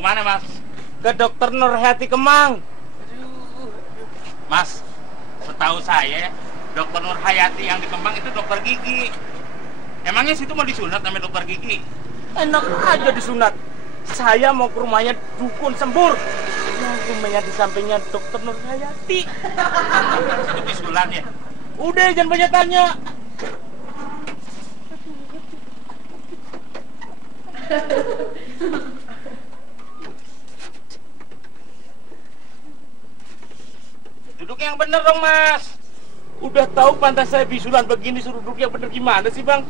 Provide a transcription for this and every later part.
kemana, Mas? Ke dokter Nurhayati Kemang. Mas, setahu saya, dokter Nurhayati yang di Kemang itu dokter gigi. Emangnya situ mau disunat sama dokter gigi? Enak aja disunat. Saya mau ke rumahnya dukun Sembur. Yang rumahnya di sampingnya dokter Nurhayati. Itu disulat ya? Udah, jangan banyak tanya. Duduk yang bener dong, Mas. Udah tahu pantas saya bisulan begini, suruh duduk yang bener gimana sih, Bang?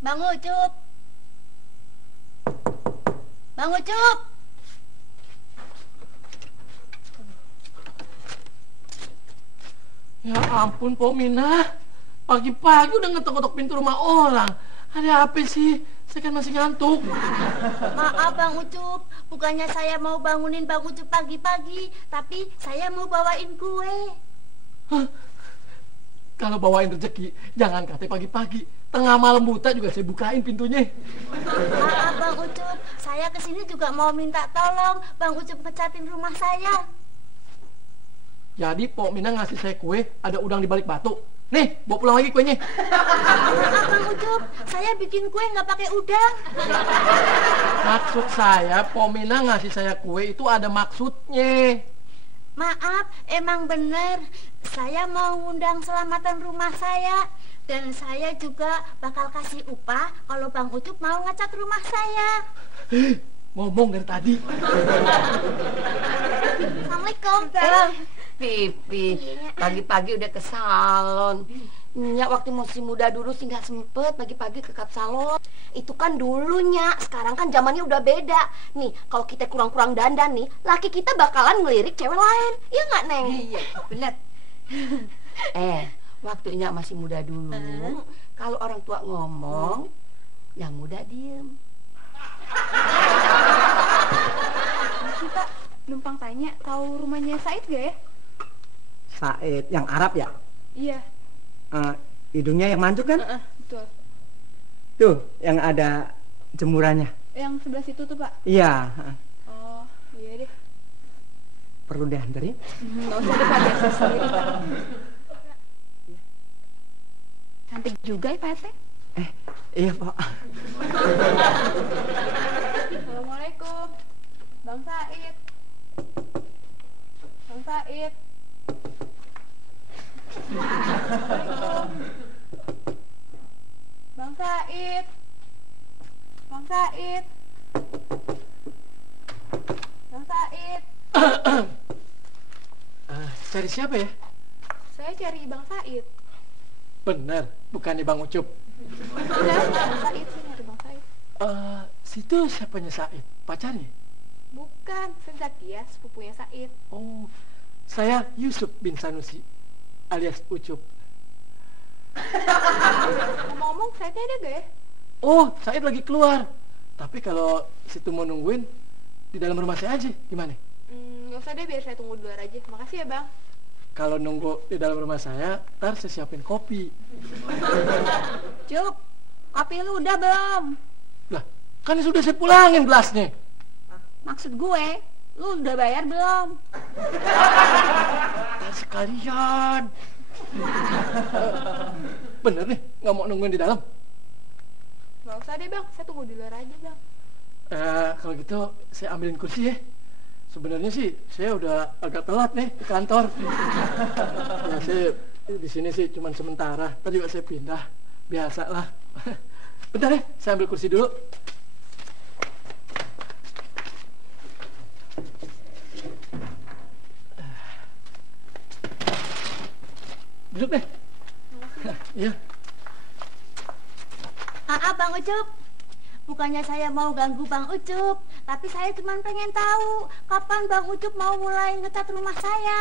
Bang Ucup. Bang Ucup. Ya ampun, Pomina. Pagi-pagi udah ngetok-ngetok pintu rumah orang. Ada apa sih? Saya kan masih ngantuk. Maaf Bang Ucup, bukannya saya mau bangunin Bang Ucup pagi-pagi, tapi saya mau bawain kue. Hah? Kalau bawain rezeki, jangan kata pagi-pagi. Tengah malam buta juga saya bukain pintunya. Maaf Bang Ucup, saya kesini juga mau minta tolong Bang Ucup ngecatin rumah saya. Jadi Pok Mina ngasih saya kue, ada udang di balik batu. Nih, bawa pulang lagi kuenya. Maaf Bang Ucup, saya bikin kue nggak pakai udang. Maksud saya, Pok Mina ngasih saya kue itu ada maksudnya. Maaf, emang bener. Saya mau ngundang selamatan rumah saya. Dan saya juga bakal kasih upah kalau Bang Ucup mau ngecat rumah saya. Ngomong dari tadi. Assalamualaikum. Pipi, pagi-pagi udah ke salon. Nya waktu masih muda dulu sih nggak sempet pagi-pagi ke salon. Itu kan dulunya, sekarang kan zamannya udah beda. Nih, kalau kita kurang-kurang dandan nih, laki kita bakalan ngelirik cewek lain. Iya nggak, Neng? Iya, bener. Waktunya masih muda dulu. Kalau orang tua ngomong, yang muda diem. Kita numpang tanya, tahu rumahnya Said gak ya? Said, yang Arab ya? Iya. Hidungnya yang mancung kan? Betul. Tuh, yang ada jemurannya. Yang sebelah situ tuh, Pak? Iya. Oh, iya deh. Perlu dianterin? Nggak usah deh, Pak. Biasa sendiri, Pak. Cantik juga ya, Pak RT? Iya, Pak. Assalamualaikum. Bang Said. Bang Said. Assalamualaikum. Bang Said. Bang Said. Bang Said. Cari siapa ya? Saya cari Bang Said. Bener, bukannya Bang Ucup. Benar, Bang Said, saya nyari Bang Said. Situ siapanya Said? Pacarnya? Bukan, saya Zakia, sepupunya Said. Oh, saya Yusuf bin Sanusi, alias Ucup. Ngomong-ngomong, Saidnya ada gak ya? Oh, Said lagi keluar. Tapi kalau situ mau nungguin, di dalam rumah saya aja, gimana? Gak usah deh, biar saya tunggu di luar aja. Makasih ya, Bang. Kalau nunggu di dalam rumah saya, ntar saya siapin kopi. Cup, kopi lu udah belum? Lah, kan sudah saya pulangin gelasnya. Maksud gue, lu udah bayar belum? Sekalian. Bener nih, nggak mau nungguin di dalam? Gak usah deh, Bang. Saya tunggu di luar aja, Bang. Kalau gitu, saya ambilin kursi ya. sebenarnya sih saya udah agak telat nih ke kantor. Ya saya di sini sih cuman sementara. Tadi juga saya pindah. Biasalah. Bentar ya, saya ambil kursi dulu. Duduk deh. Iya. Bang Ucup. Bukannya saya mau ganggu Bang Ucup, tapi saya cuma pengen tahu kapan Bang Ucup mau mulai ngecat rumah saya.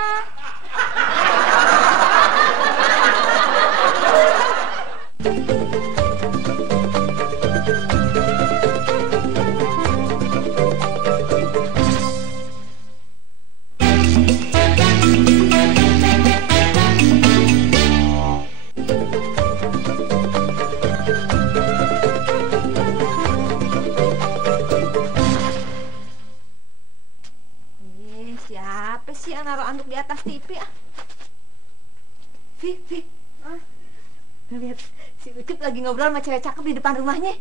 Siapa sih yang naruh anduk di atas TV ah? Vi, Lihat si Ucup lagi ngobrol sama cewek cakep di depan rumahnya.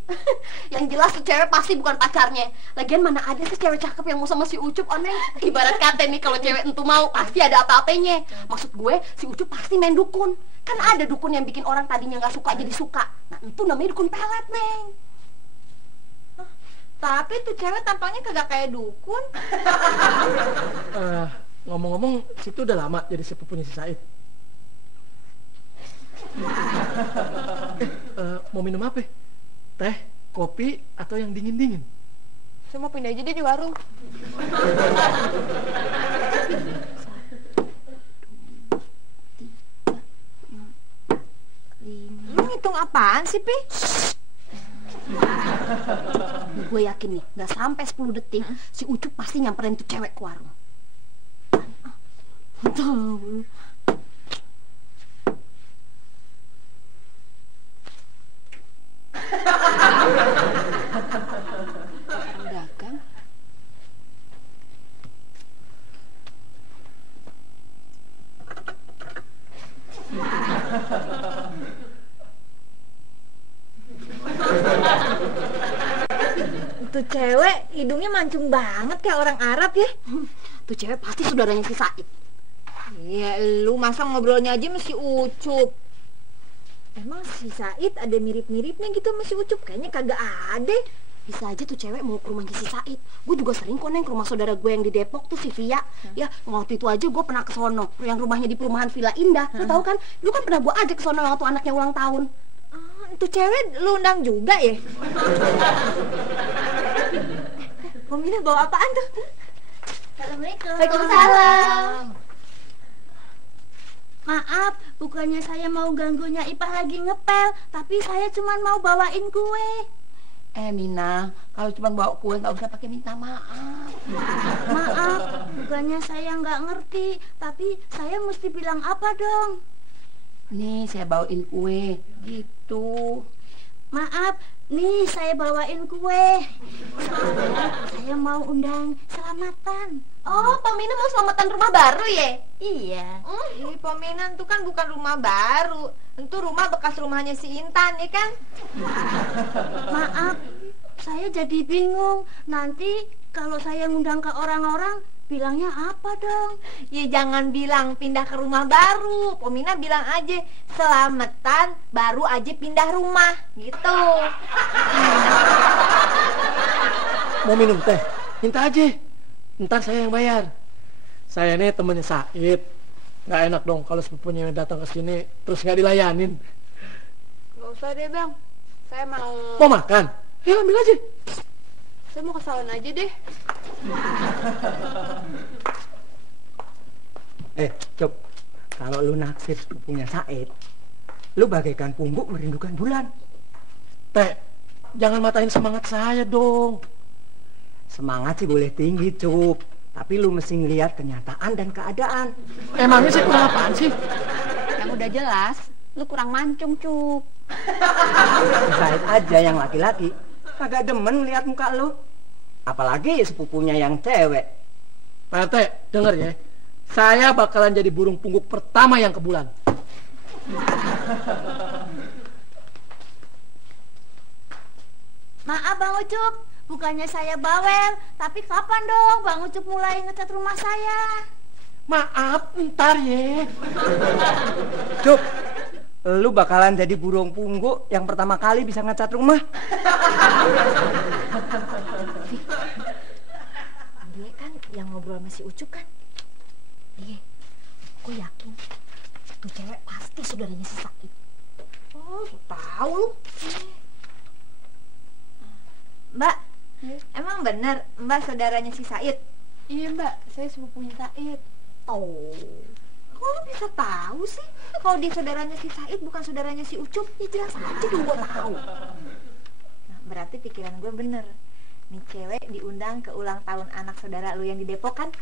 Yang jelas tuh cewek pasti bukan pacarnya. Lagian mana ada sih cewek cakep yang mau sama si Ucup, Oneng? Ibarat kata nih, kalau cewek entu mau pasti ada apa-apanya. Maksud gue si Ucup pasti main dukun. Kan ada dukun yang bikin orang tadinya nggak suka jadi suka. Nah itu namanya dukun pelet, Neng. tapi tuh cewek tampaknya kagak kayak dukun. Ngomong-ngomong, situ udah lama jadi sepupunya si Said. Mau minum apa? Teh, kopi, atau yang dingin-dingin? Saya mau pindah aja deh di warung. Lu ngitung apaan sih, Pi? Gue yakin nih, nggak sampai 10 detik si Ucup pasti nyamperin tuh cewek ke warung. Dagang. Tuh cewek hidungnya mancung banget kayak orang Arab ya. Tuh cewek pasti saudaranya si Said. Iya, lu masa ngobrolnya aja sama si Ucup. Emang si Said ada mirip-miripnya gitu sama si Ucup? Kayaknya kagak ada. Bisa aja tuh cewek mau ke rumahnya si Said. Gue juga sering kok Neng ke rumah saudara gue yang di Depok tuh si Via. Ya waktu itu aja gue pernah ke sono, yang rumahnya di perumahan Villa Indah. Lu tahu kan? Lu kan pernah gue ajak ke sono waktu anaknya ulang tahun. Itu cewek lu undang juga ya? Pomina bawa apaan tuh? Assalamualaikum. Waalaikumsalam. Maaf, bukannya saya mau ganggunya Ipah lagi ngepel, tapi saya cuma mau bawain kue. Mina, kalau cuma bawa kue nggak usah pakai minta maaf. Maaf, bukannya saya nggak ngerti, tapi saya mesti bilang apa dong? Nih saya bawain kue, gitu. Maaf, nih saya bawain kue. Saya mau undang selamatan. Oh, Pamina mau selamatan rumah baru ya? Iya. Ih, Pominan tuh kan bukan rumah baru. Itu rumah bekas rumahnya si Intan, ya kan? Maaf, saya jadi bingung. Nanti kalau saya ngundang ke orang-orang, bilangnya apa dong? Ya jangan bilang pindah ke rumah baru. Pomina bilang aja selamatan baru aja pindah rumah, gitu. Mau minum teh? Minta aja. Ntar saya yang bayar. Saya nih temennya Said. Nggak enak dong kalau sepupunya datang ke sini terus nggak dilayanin. Gak usah deh bang, saya mau Makan? Ya ambil aja. saya mau ke salon aja deh. Cuk, kalau lu naksir sepupunya Said, lu bagaikan pungguk merindukan bulan. Teh, jangan matain semangat saya dong. Semangat sih boleh tinggi, Cuk, tapi lu mesti ngeliat kenyataan dan keadaan. Emangnya sih kurang apaan sih? Yang udah jelas, lu kurang mancung, Cuk. Said aja yang laki-laki kagak demen lihat muka lu. Apalagi sepupunya yang cewek. Pak RT, denger ya. Saya bakalan jadi burung pungguk pertama yang ke bulan. Maaf Bang Ucup, bukannya saya bawel, tapi kapan dong Bang Ucup mulai ngecat rumah saya? Maaf, ntar ya. Cup, lu bakalan jadi burung pungguk yang pertama kali bisa ngecat rumah. Dia kan yang ngobrol sama si Ucup kan? Iya, gue yakin tuh cewek pasti saudaranya si Said. Oh, so tahu lu. Mbak, emang bener Mbak saudaranya si Said? Iya Mbak, saya sepupunya Said. Oh, kok lu bisa tahu sih? Kalau dia saudaranya si Said bukan saudaranya si Ucup, ya jelas aja dong gue tahu. Nah, berarti pikiran gue bener. Nih cewek diundang ke ulang tahun anak saudara lu yang di Depok kan?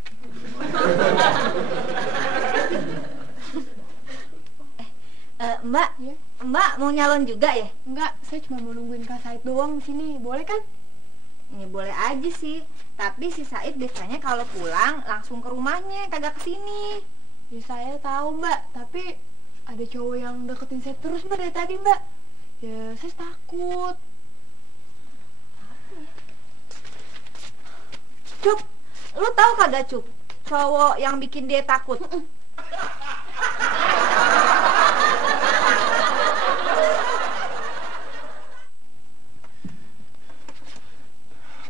Mbak, Ya? Mbak mau nyalon juga ya? Enggak, saya cuma mau nungguin Kak Said doang di sini. Boleh kan? Ini boleh aja sih, tapi si Said biasanya kalau pulang langsung ke rumahnya, kagak kesini. Ya saya tahu Mbak, tapi ada cowok yang deketin saya terus Mbak dari tadi Mbak. Ya saya takut. Cup, lu tahu kagak Cup? Cowok yang bikin dia takut.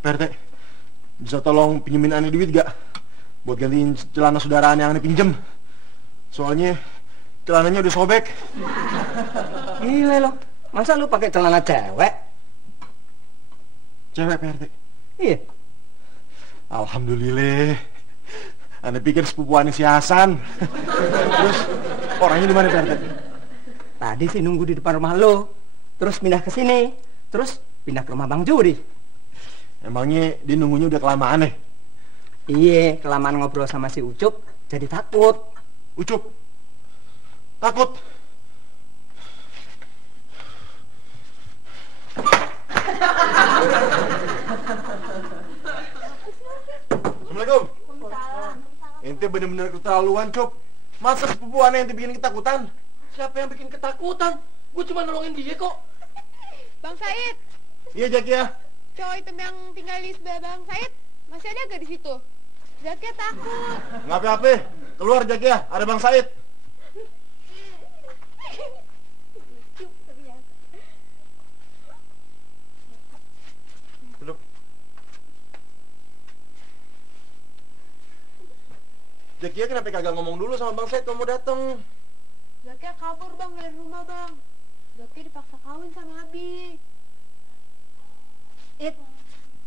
Pak RT, bisa tolong pinjemin aneh duit gak? Buat gantiin celana saudaraan yang aneh pinjem. Soalnya celananya udah sobek. Gila lo, masa lu pakai celana cewek? Cewek Pak RT. Iya. Alhamdulillah. Aneh pikir sepupu aneh si Hasan. Terus orangnya di mana Pak RT? Tadi sih nunggu di depan rumah lo, terus pindah ke sini, terus pindah ke rumah Bang Juri. Emangnya dia nunggunya udah kelamaan nih? Iya, kelamaan ngobrol sama si Ucup, jadi takut. Ucup, takut. Assalamualaikum. Ente bener-bener keterlaluan, Cup. Masa sepupu aneh yang bikin ketakutan? Siapa yang bikin ketakutan? Gue cuma nolongin dia kok. Bang Said, Iya, Jack ya. cowok hitam yang tinggal di sebelah Bang Said masih ada gak di situ? Zaknya takut. Nggak apa-apa. Keluar, Jack ya. Ada Bang Said. Duduk. Jack ya, kenapa kagak ngomong dulu sama Bang Said kalau mau dateng? Zaknya kabur Bang dari rumah Bang. Zaknya dipaksa kawin sama Abi.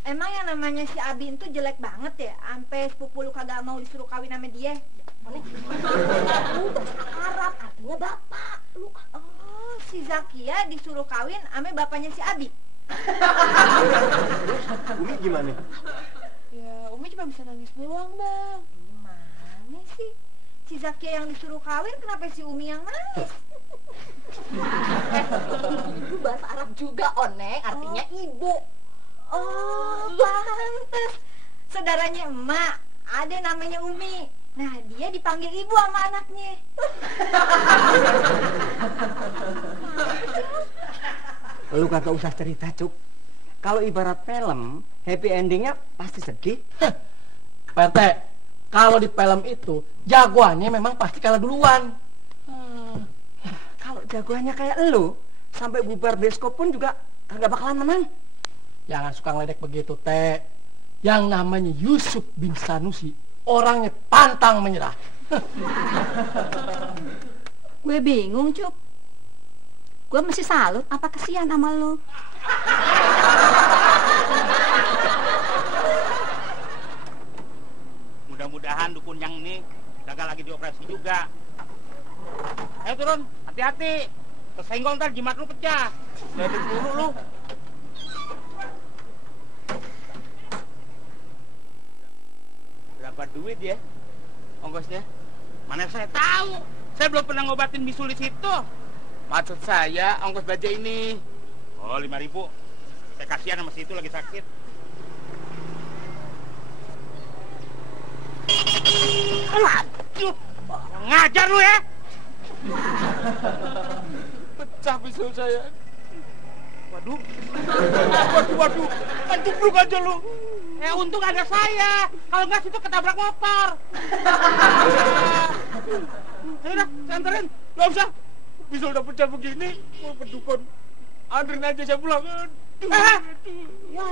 Emang yang namanya si Abi itu jelek banget ya? Sampai sepupu lu kagak mau disuruh kawin sama dia. Lu bahasa Arab artinya bapak. Lu Oh, si Zakia disuruh kawin sama bapaknya si Abi. Umi gimana? Ya, Umi cuma bisa nangis doang Bang. Gimana sih? Si Zakia yang disuruh kawin, kenapa si Umi yang nangis? itu bahasa Arab juga Oneng, artinya ibu. Oh, pantes. Saudaranya emak, ada namanya Umi. Nah, dia dipanggil ibu sama anaknya. Lu kagak usah cerita, Cuk. Kalau ibarat film, happy endingnya pasti sedih. Pak RT, kalau di film itu jagoannya memang pasti kalah duluan. Kalau jagoannya kayak lu, sampai bubar bioskop pun juga kagak bakalan menang. Jangan suka ngeledek begitu, Teh. Yang namanya Yusuf bin Sanusi, orangnya pantang menyerah. Gue bingung, Cup. Gue masih salut apa kesian sama lo. Mudah-mudahan dukun yang ini gagal lagi dioperasi juga. Ayo turun, hati-hati. Kesenggol ntar jimat lu pecah. Jadi peluru lu. Berapa duit ya ongkosnya? Mana saya tahu. Saya belum pernah ngobatin bisul di situ. Maksud saya ongkos baja ini. Oh, 5.000. Saya kasihan sama si itu lagi sakit. Aduh, ngajar lu ya. Pecah bisul saya. Waduh. Waduh. Kan cupluk aja lu. Untung ada saya. Kalau nggak situ ketabrak motor. Ayo dah, saya anterin. Nggak usah. Bisa udah pecah begini, mau berdukun. Anterin aja saya pulang. Aduh. Ya.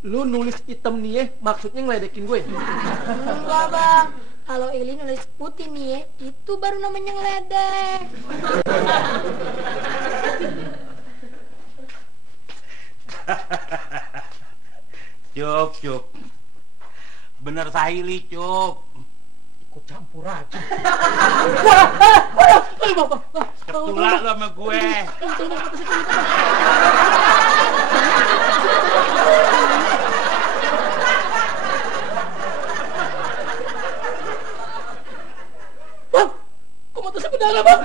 Lu nulis hitam nih maksudnya ngeledekin gue? Enggak bang, kalau Eli nulis putih nih itu baru namanya ngeledek. Cuk. Bener Sahili, Cuk. Ikut campur aja. Ketulak lu sama gue. Bang, kok mata saya berdarah, Bang?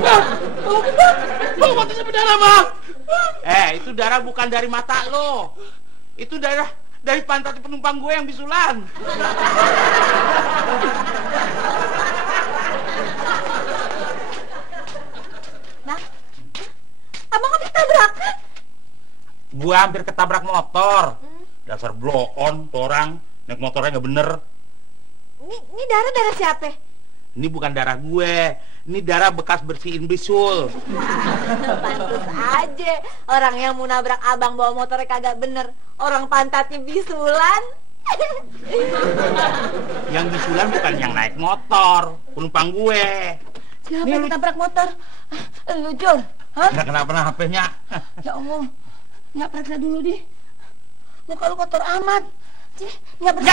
Bang, tolongin, Bang. Bang, mata saya berdarah, Bang. Itu darah bukan dari mata lo. Itu darah dari pantat penumpang gue yang bisulan. Bang, abang habis tabrakan? Gue hampir ketabrak motor. Dasar bloon, orang naik motornya nggak bener. Ini darah siapa? Ini bukan darah gue, ini darah bekas bersihin bisul. Pantes aja orang yang mau nabrak abang bawa motornya kagak bener. Orang pantatnya bisulan. Yang bisulan bukan yang naik motor, penumpang gue. Siapa yang ketabrak motor? Lu Jul? Hah? Nggak kenapa-napa HP-nya. Ya Allah, nggak periksa dulu deh. Muka lu kotor amat. Cih, nggak periksa.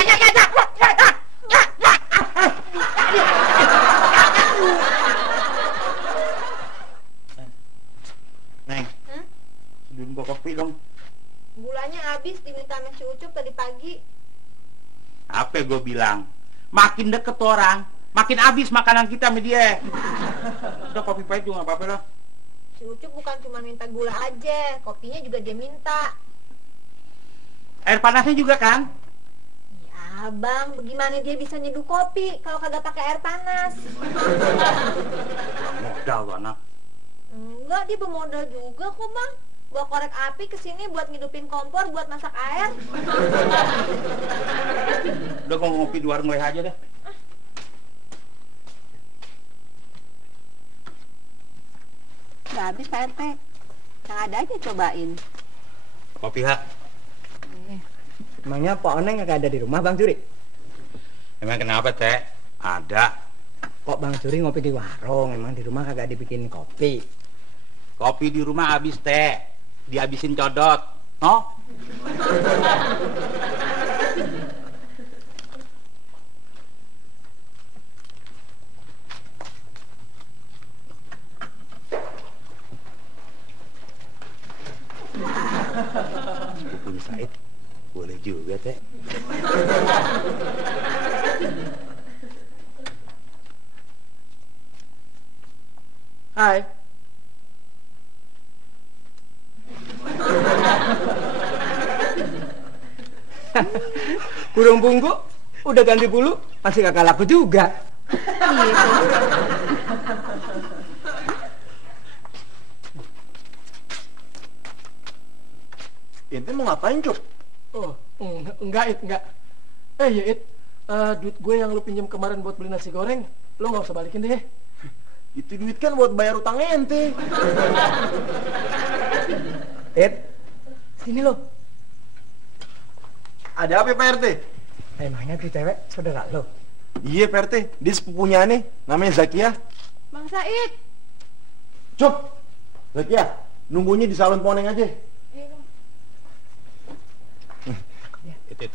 Neng, seduhin gua kopi dong. Gulanya habis diminta sama si Ucup tadi pagi. Apa gue bilang? Makin deket orang, makin habis makanan kita sama dia. Udah kopi pahit juga nggak apa-apa lah. Si Ucup bukan cuma minta gula aja, kopinya juga dia minta. Air panasnya juga kan? Ya bang, bagaimana dia bisa nyeduh kopi kalau kagak pakai air panas? Modal lu anak. Enggak, dia bermodal juga kok bang. Bawa korek api ke sini buat ngidupin kompor buat masak air. Udah gua ngopi di warung gue aja deh. Gak habis Pak RT. Yang ada aja cobain. Kopi hak. Emangnya Pak Oneng nggak ada di rumah Bang Juri? Emang kenapa teh? Ada. Kok Bang Juri ngopi di warung? Emang di rumah kagak dibikin kopi? Kopi di rumah habis teh, dihabisin codot. Oh? Sepupunya Said, boleh juga teh. Hai. Burung bungku udah ganti bulu masih kagak laku juga. Ente mau ngapain, Cuk? Oh, enggak. Ya It, duit gue yang lu pinjam kemarin buat beli nasi goreng, lu nggak usah balikin deh. Itu duit kan buat bayar utang ente. It, sini lo. Ada apa Pak RT? Emangnya tuh cewek saudara lo? Iya Pak RT, dia sepupunya aneh, namanya Zakia. Bang Said, Cup. Zakia, nunggunya di salon Poneng aja. Itu.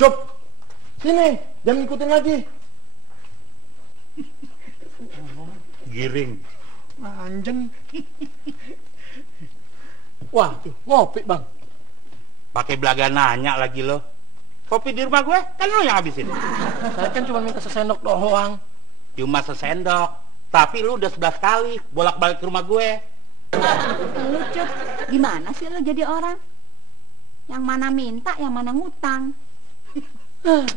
Cup. Sini, jangan ngikutin lagi. Giring. Anjen. Wah, tuh, ngopi bang. Pakai belaga nanya lagi lo. Kopi di rumah gue kan lo yang habisin. Saya kan cuma minta sesendok doang. Cuma sesendok. Tapi lu udah 11 kali bolak-balik ke rumah gue. Lu Cup, gimana sih lu jadi orang? Yang mana minta, yang mana ngutang?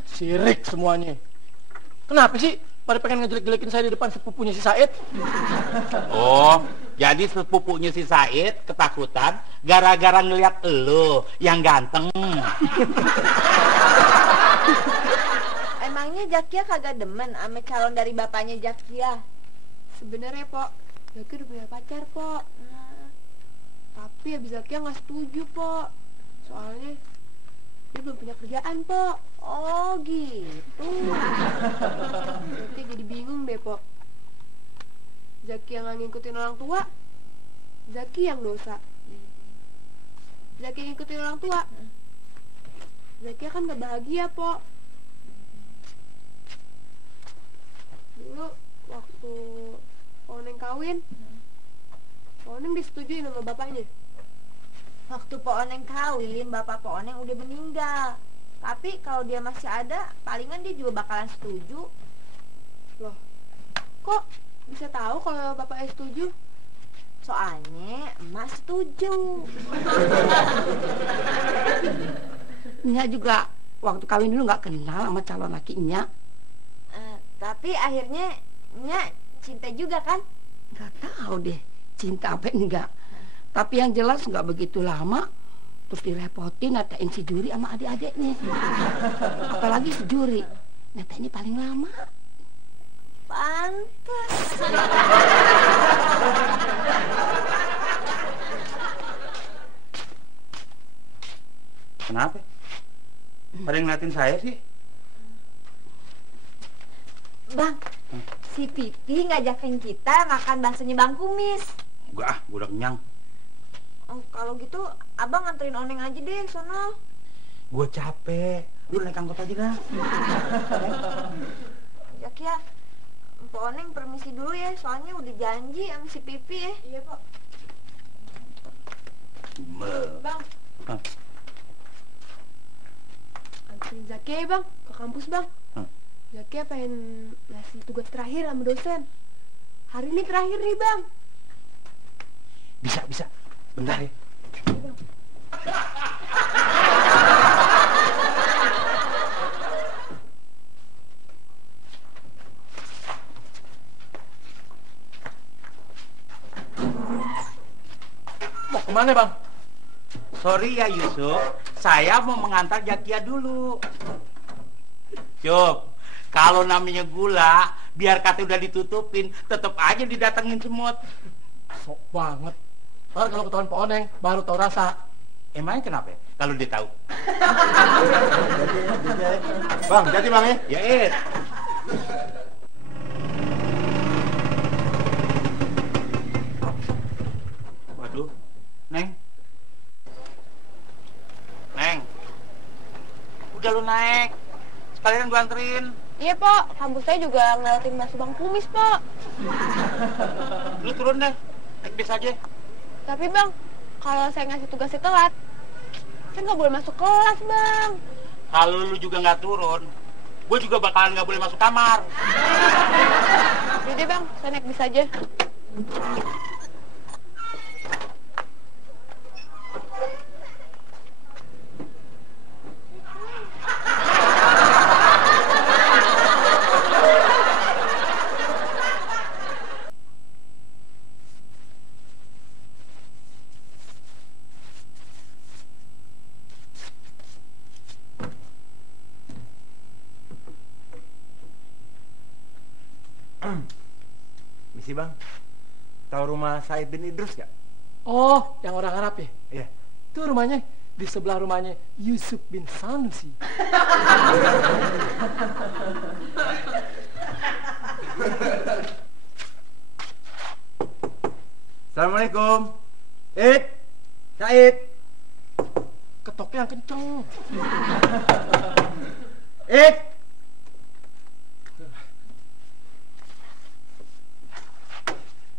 Sirik semuanya. Kenapa sih pada pengen ngejelek-jelekin saya di depan sepupunya si Said? Oh, jadi sepupunya si Said ketakutan gara-gara ngeliat elu yang ganteng. Emangnya Zakia kagak demen sama calon dari bapaknya Zakia? Sebenarnya, Pok, Zakia udah punya pacar, Pok. Tapi habis Zakia nggak setuju, Pok. Soalnya dia belum punya kerjaan, Pok. Oh gitu. Zakia jadi bingung deh, Pok. Zakia nggak ngikutin orang tua, Zakia yang dosa. Zakia ngikutin orang tua, Zakia kan gak bahagia, Pok. Dulu waktu Oneng kawin, Oneng disetujuin sama bapaknya. Waktu Po Oneng kawin, bapak Po Oneng udah meninggal. Tapi kalau dia masih ada, palingan dia juga bakalan setuju. Loh, kok bisa tahu kalau bapaknya setuju? Soalnya emak setuju. Nya juga waktu kawin dulu nggak kenal sama calon lakinya. Tapi akhirnya Nya cinta juga kan? Nggak tahu deh cinta apa enggak. Tapi yang jelas nggak begitu lama terus direpotin natain si Juri sama adik-adiknya. Apalagi si Juri natainnya paling lama. Pantes. Kenapa? Pada ngeliatin saya sih? Bang, si Pipi ngajakin kita makan baksonya Bang Kumis. Enggak, gue udah kenyang. Kalau gitu abang nganterin Oneng aja deh sono. Gue capek. Lu naik angkot aja dah. Zakia, Mpok Oneng permisi dulu ya, soalnya udah janji sama si Pipi ya. Iya, Pok. Bang, Hah? anterin Zakia ya, Bang, ke kampus, Bang. Zakia pengen ngasih tugas terakhir sama dosen. Hari ini terakhir nih, Bang. Bisa. Bentar ya. Mau kemana bang? Sorry ya Yusuf, saya mau mengantar Zakia dulu. Cup, kalau namanya gula, biar kata udah ditutupin, tetep aja didatengin semut. Sok banget. Ntar kalau ketahuan Pak Oneng, baru tahu rasa. Emangnya kenapa ya? Kalau dia tahu. Bang, jadi bang ya? Ya, Ed. Waduh, Neng. Neng. Udah lu naik. Sekalian gua anterin. Iya, Pok. Kampus saya juga ngelewatin bakso Bang Kumis, Pok. Lu turun deh. Naik bis aja. Tapi, Bang, kalau saya ngasih tugasnya telat, saya nggak boleh masuk kelas, Bang. Kalau lu juga nggak turun, gue juga bakalan nggak boleh masuk kamar. Jadi, Bang, saya naik bis aja. Misi bang, tahu rumah Said bin Idrus gak? Oh, yang orang Arab ya? Iya. Itu rumahnya di sebelah rumahnya Yusuf bin Sanusi. Assalamualaikum. Said. Ketoknya yang kenceng.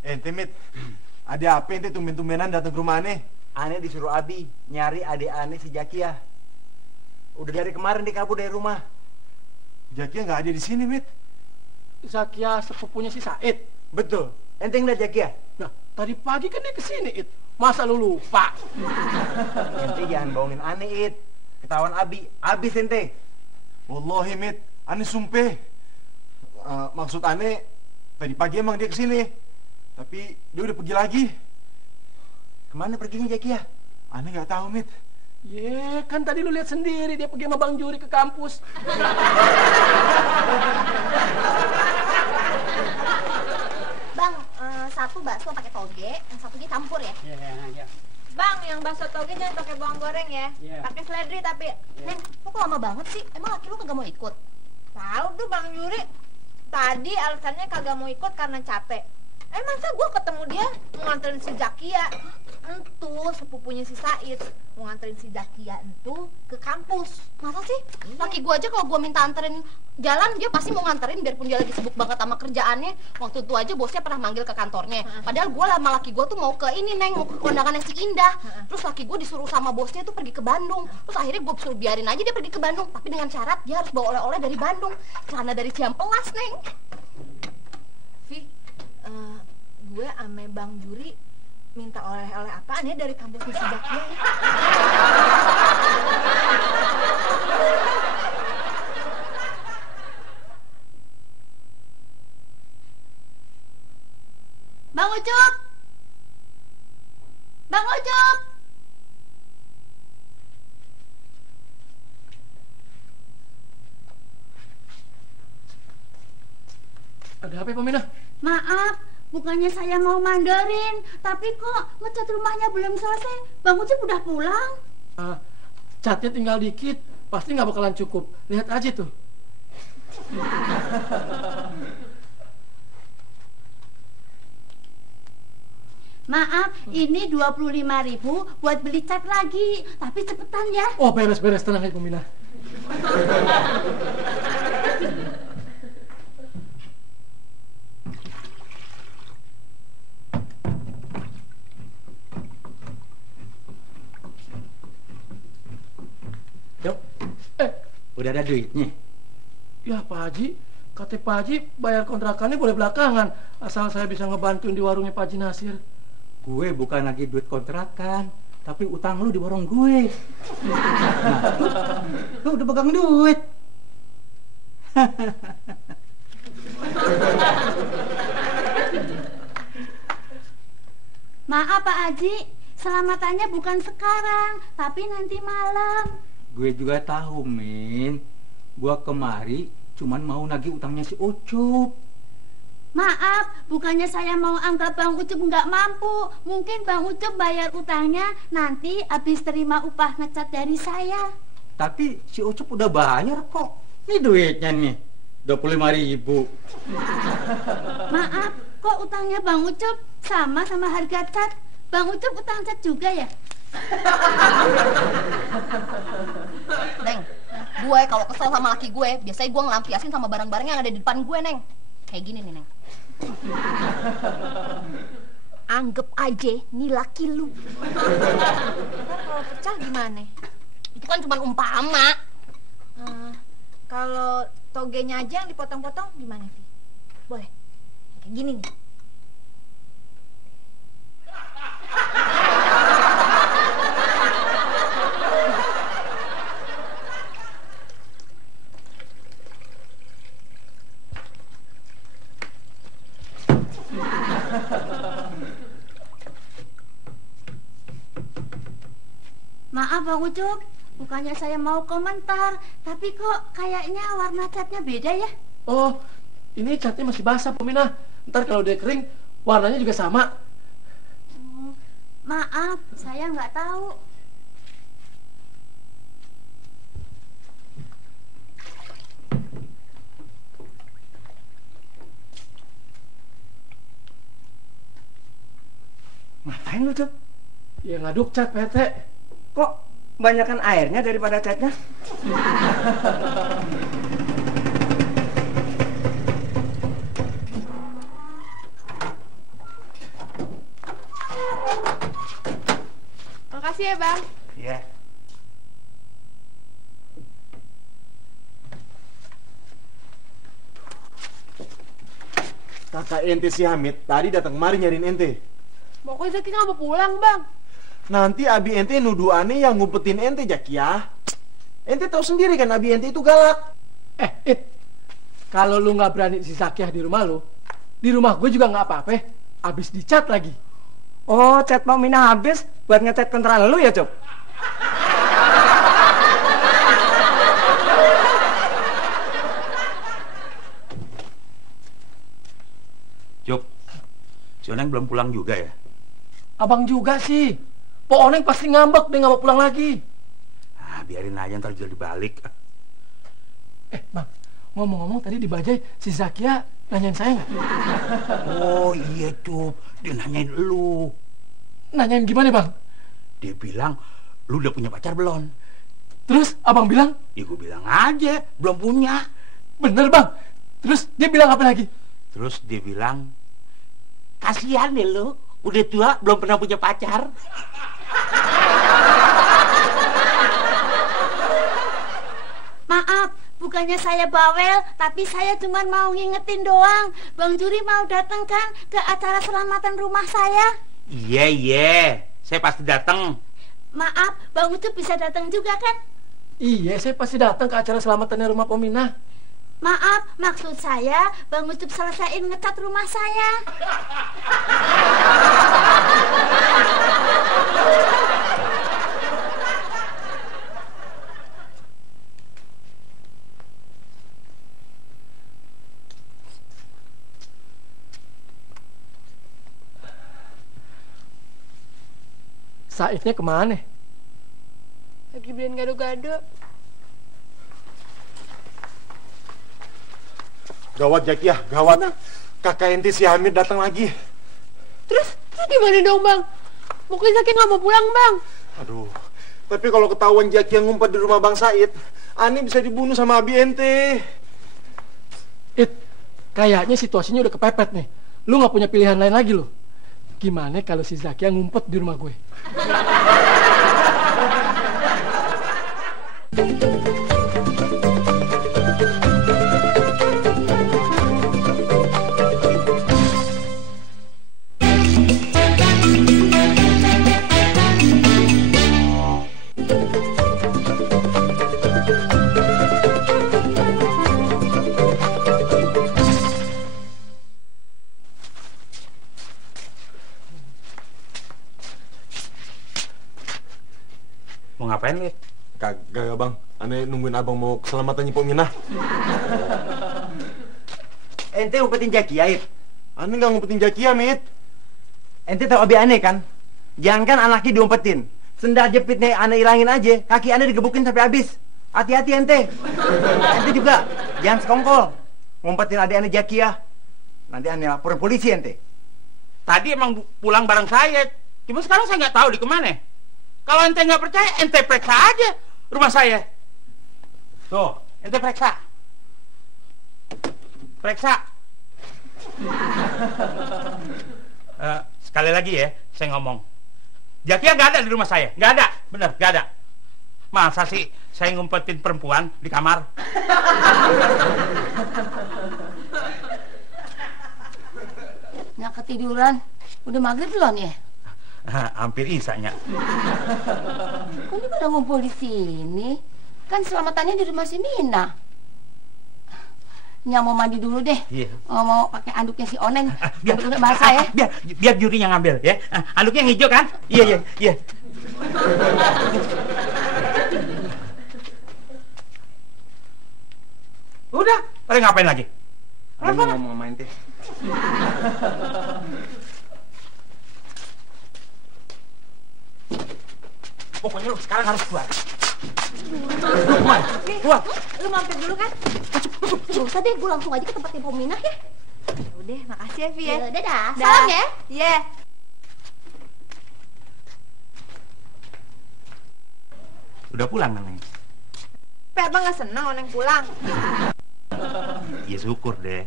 Ente Mit, ada apa ente tumben-tumbenan datang ke rumah aneh? Aneh disuruh Abi nyari adik aneh si Jakia. Udah dari kemarin dia kabur dari rumah. Jakia nggak ada di sini, Mit. Zakia sepupunya si Said. Betul. Ente ngeliat Jakia? Nah, tadi pagi kan dia kesini, It. Masa lu lupa? Ente jangan bohongin aneh, It. Ketahuan Abi, abis ente. Wallahi, Mit, aneh sumpah. Maksud aneh, tadi pagi emang dia kesini. Tapi dia udah pergi lagi. Kemana perginya Jakia? Aneh nggak tahu, Mit. Ye, kan tadi lu lihat sendiri dia pergi sama Bang Juri ke kampus. Bang, satu bakso pakai toge, yang satunya campur ya. Iya. Bang, yang bakso toge jangan pakai bawang goreng ya. Iya. Pakai seledri tapi. Neng, lu kok lama banget sih? Emang laki lu kagak mau ikut? Tahu tuh Bang Yuri. Tadi alasannya kagak mau ikut karena capek. Masa gua ketemu dia mau nganterin si Zakia. Entu sepupunya si Said mau nganterin si Zakia entu ke kampus. Masa sih? Laki gua aja kalau gua minta anterin jalan, dia pasti mau nganterin biarpun dia lagi sibuk banget sama kerjaannya. Waktu itu aja bosnya pernah manggil ke kantornya. Padahal gua sama laki gua tuh mau ke ini, Neng, mau ke kondangan si Indah. Terus laki gua disuruh sama bosnya tuh pergi ke Bandung. Terus akhirnya gua suruh biarin aja dia pergi ke Bandung, tapi dengan syarat dia harus bawa oleh-oleh dari Bandung. Celana dari Ciamplas, Neng. Vi, gue ame Bang Juri minta oleh-oleh apaan ya dari kampus si Zakia ya? Bang Ucup! Bang Ucup! Ada apa ya, Peminah? Maaf, bukannya saya mau mandarin, tapi kok ngecat rumahnya belum selesai. Bang Ucup udah pulang? Catnya tinggal dikit, pasti nggak bakalan cukup. Lihat aja tuh. Maaf, ini 25.000 buat beli cat lagi. Tapi cepetan ya. Oh, beres-beres, tenang aja, Peminah. Yuk. Udah ada duitnya? Ya, Pak Haji, kata Pak Haji bayar kontrakannya boleh belakangan, asal saya bisa ngebantuin di warungnya Pak Haji Nasir. Gue bukan lagi duit kontrakan, tapi utang lu di warung gue. Nah, lu udah pegang duit. Maaf Pak Haji, selamatannya bukan sekarang, tapi nanti malam. Gue juga tahu, Min. Gua kemari cuman mau nagih utangnya si Ucup. Maaf, bukannya saya mau anggap Bang Ucup nggak mampu. Mungkin Bang Ucup bayar utangnya nanti habis terima upah ngecat dari saya. Tapi si Ucup udah bayar kok. Ini duitnya nih, 25.000. Maaf, kok utangnya Bang Ucup sama harga cat? Bang Ucup utang cat juga ya? Neng, gue kalau kesel sama laki gue, biasanya gue ngelampiasin sama barang-barang yang ada di depan gue, Neng. Kayak gini nih, Neng. Anggap aja nih laki lu. Ntar kalau pecah gimana? Itu kan cuma umpama. Kalau togenya aja yang dipotong-potong gimana, Vi? Boleh? Kayak gini nih. Maaf Bang Ucup, bukannya saya mau komentar, tapi kok kayaknya warna catnya beda ya? Oh, ini catnya masih basah, Peminah. Ntar kalau udah kering, warnanya juga sama. Maaf, saya nggak tahu. Ngapain lu, Cep? Ya ngaduk cat, Pak RT. Kok banyakan airnya daripada catnya? Makasih ya, Bang. Iya. Kakak ente si Hamid tadi datang kemari nyariin ente. Pokoknya Zaki nggak mau pulang, Bang. Nanti abi ente nuduh aneh yang ngumpetin ente, Jakia. Ente tahu sendiri kan abi ente itu galak. Kalau lu nggak berani si Zakiah di rumah lu, di rumah gue juga nggak apa-apa. Abis dicat lagi. Oh, cat Pominah habis buat ngecat kontra lu ya, Cep? Cuk, si Oneng belum pulang juga ya? Abang juga sih. Po Oneng pasti ngambek dia nggak mau pulang lagi. Ah, biarin aja ntar juga dibalik. Bang, ngomong-ngomong tadi di Bajai si Zakia nanyain saya nggak? Oh iya Cup, dia nanyain lu. Nanyain gimana bang? Dia bilang, lu udah punya pacar belum? Terus abang bilang? Ya gue bilang aja, belum punya. Bener bang. Terus dia bilang apa lagi? Terus dia bilang, kasihan deh lu, udah tua belum pernah punya pacar. Maaf, bukannya saya bawel, tapi saya cuma mau ngingetin doang. Bang Juri mau datang kan ke acara selamatan rumah saya? Iya, saya pasti datang. Maaf, Bang Ucup bisa datang juga kan? Iya, saya pasti datang ke acara selamatannya rumah Pominah. Maaf, maksud saya Bang Ucup selesaiin ngecat rumah saya. Saidnya kemana? Lagi beliin gado-gado. Gawat Jakia, gawat. Kakak ente si Hamid datang lagi. Terus gimana dong, Bang? Pokoknya Zaki nggak mau pulang, Bang. Aduh, tapi kalau ketahuan Jakia ngumpet di rumah Bang Said, Ani bisa dibunuh sama abi ente. Kayaknya situasinya udah kepepet nih. Lu nggak punya pilihan lain lagi lo. Gimana kalau si Zakia ngumpet di rumah gue? Mau ngapain, Lid? Kagak bang, aneh nungguin abang mau keselamatannya Pominah. Ente ngumpetin Jakia, Ip? Aneh nggak ngumpetin Jakia, Mit. Ente tahu abi aneh kan? Jangan anaknya diumpetin. Sendal jepitnya aneh ilangin aja, kaki aneh digebukin sampai habis. Hati-hati ente. Ente juga jangan sekongkol ngumpetin adik aneh Jakia. Nanti aneh laporin polisi ente. Tadi emang pulang bareng saya, cuma sekarang saya nggak tahu di kemana. Kalau ente nggak percaya, ente periksa aja rumah saya. Tuh, ente periksa. Periksa. Sekali lagi ya, saya ngomong. Jakia nggak ada di rumah saya, nggak ada, bener, nggak ada. Masa sih saya ngumpetin perempuan di kamar? Nggak ketiduran. Udah maghrib belum ya? Hampir isanya. Kok ini pada ngumpul di sini? Kan selamatannya di rumah si Mina. Nya mau mandi dulu deh. Iya. Mau pakai anduknya si Oneng. Biar udah basah ya. Biar Juri yang ngambil ya. Anduknya yang hijau kan? Iya. Udah, pada ngapain lagi? Aneh mau ngomong sama ente. Pokoknya lu sekarang harus keluar. Nih, Keluar. lu mampir dulu kan? Gak usah deh, gue langsung aja ke tempatnya Pominah ya. Udah, makasih ya, Vi ya. Dadah. Dah. Salam ya. Iya. udah pulang Neng. Tapi abang nggak seneng Oneng pulang. Ya syukur deh.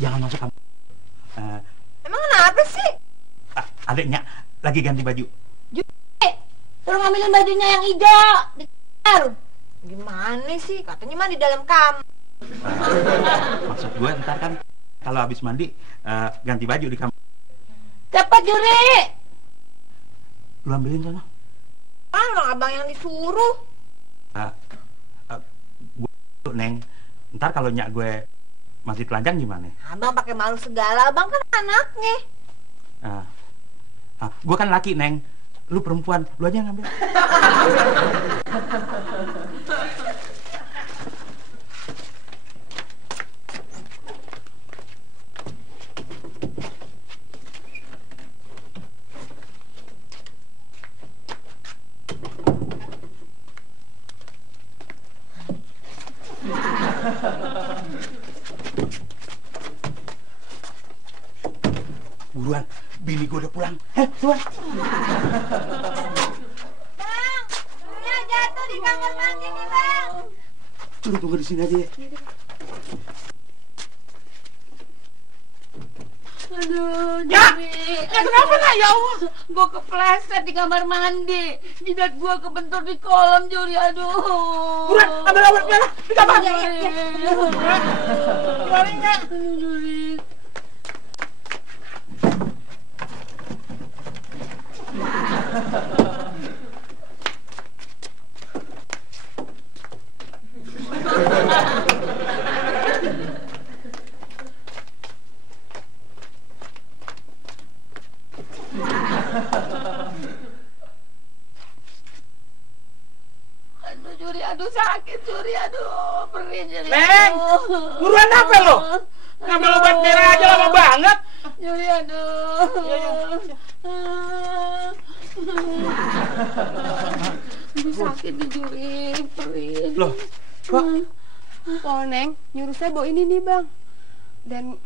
Jangan masuk kamu. Emang kenapa sih? Adeknya lagi ganti baju. Suruh ngambilin bajunya yang hijau di kamar. Gimana sih? Katanya mah di dalam kamar. Maksud gue ntar kan kalau habis mandi ganti baju di kamar. Cepat Juri. Lu ambilin sana. Orang abang yang disuruh. Gue Neng, ntar kalau nyak gue masih telanjang gimana? Abang pakai malu segala, abang kan anaknya. Gue kan laki Neng, lu perempuan, lu aja yang ngambil. Buruan, bini gue udah pulang. Buruan. Bang, Nya jatuh di kamar mandi nih bang. Lu tunggu di sini aja ya. Aduh, Ya, Juri. kenapa nak ya Allah? Gue kepleset di kamar mandi. Jidat gue kebentur di kolam, Juri. Aduh. Buruan, ambil di kamar. Aduh, Juri. Aduh, Juri, aduh sakit, Juri, aduh perih, Juri. Neng, buruan apa lo? Ngambil obat merah aja lama banget. Juri, aduh. Aduh, sakit nih, Juri, perih. Loh, kok? Poneng nyuruh saya bawa ini nih bang. Dan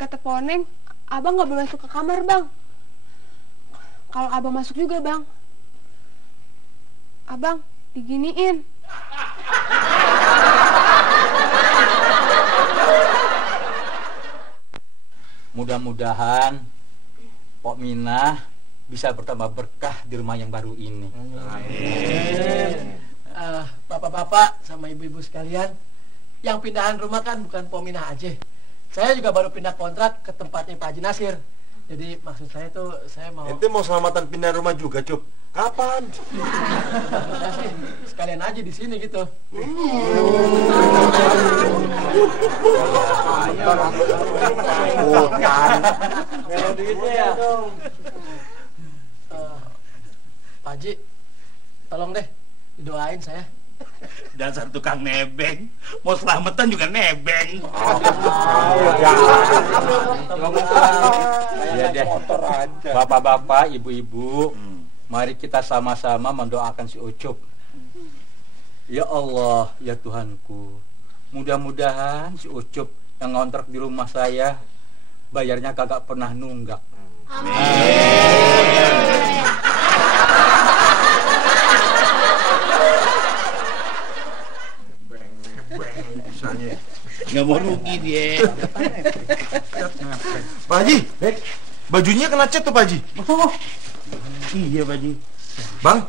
kata Poneng, abang nggak boleh masuk ke kamar bang. Kalau abang masuk juga bang, abang diginiin. Mudah-mudahan Pok Minah bisa bertambah berkah di rumah yang baru ini. Bapak-bapak sama ibu-ibu sekalian, yang pindahan rumah kan bukan Pominah aja. Saya juga baru pindah kontrak ke tempatnya Pak Haji Nasir. Jadi maksud saya tuh saya mau... Ente mau selamatan pindah rumah juga, Cup? Kapan? Saya sih sekalian aja di sini gitu. Pak Haji, tolong deh didoain saya. Dasar tukang nebeng, mau selamatan juga nebeng. Iya deh, bapak-bapak, ibu-ibu, mari kita sama-sama mendoakan si Ucup. Ya Allah, ya Tuhanku, mudah-mudahan si Ucup yang ngontrak di rumah saya bayarnya kagak pernah nunggak. Nggak mau rugi dia. Pak Haji, bajunya kena cat tuh Pak Haji. Oh, iya Pak Haji. Bang,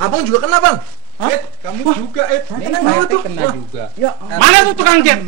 abang juga kena bang. Ed, kamu juga Ed. Kena juga tuh. Kena juga. Mana tuh tukang cat?